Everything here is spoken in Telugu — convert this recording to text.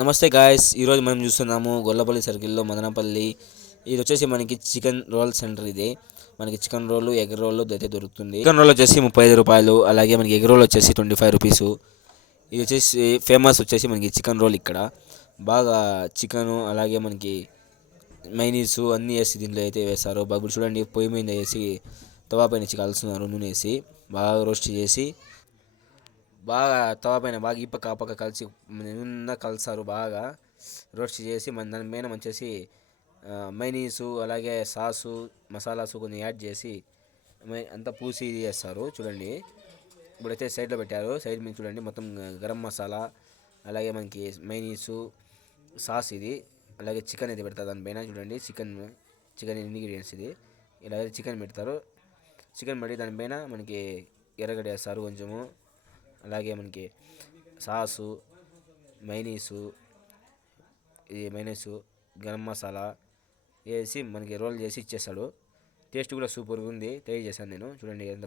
నమస్తే గాయస్, ఈరోజు మనం చూస్తున్నాము గొల్లపల్లి సర్కిల్లో మదనపల్లి. ఇది వచ్చేసి మనకి చికెన్ రోల్ సెంటర్. ఇది మనకి చికెన్ రోల్, ఎగ్ రోల్ అయితే దొరుకుతుంది. చికెన్ రోల్ వచ్చేసి 35 రూపాయలు, అలాగే మనకి ఎగ్ రోల్ వచ్చేసి 25 రూపీస్. ఇది వచ్చేసి ఫేమస్ వచ్చేసి మనకి చికెన్ రోల్. ఇక్కడ బాగా చికెను అలాగే మనకి మైనీసు అన్నీ వేసి దీంట్లో అయితే వేస్తారు. బాబు చూడండి, పొయ్యి మీద వేసి తవా పైన కాల్స్తున్నారు. నూనె వేసి బాగా రోస్ట్ చేసి బాగా తవా పైన బాగా ఈ పక్క ఆ పక్క కలిసి నిన్న కలుస్తారు. బాగా రోస్ట్ చేసి మన దాని పైన వచ్చేసి మైనీసు అలాగే సాసు మసాలాసు కొన్ని యాడ్ చేసి అంతా పూసి ఇది చేస్తారు. చూడండి, ఇప్పుడైతే సైడ్లో పెట్టారు. సైడ్ మీద చూడండి, మొత్తం గరం మసాలా అలాగే మనకి మైనీసు సాస్ ఇది అలాగే చికెన్ అయితే పెడతారు దానిపైన. చూడండి, చికెన్ ఇంగ్రీడియంట్స్ ఇది. ఇలాగే చికెన్ పెడతారు. చికెన్ పెట్టి దానిపైన మనకి ఎర్రగడ్డ వేస్తారు కొంచెము, అలాగే మనకి సాసు మైనీసు గరం మసాలా వేసి మనకి రోల్ చేసి ఇచ్చేస్తాడు. టేస్ట్ కూడా సూపర్గా ఉంది. ట్రై చేశాను నేను. చూడండి ఎంత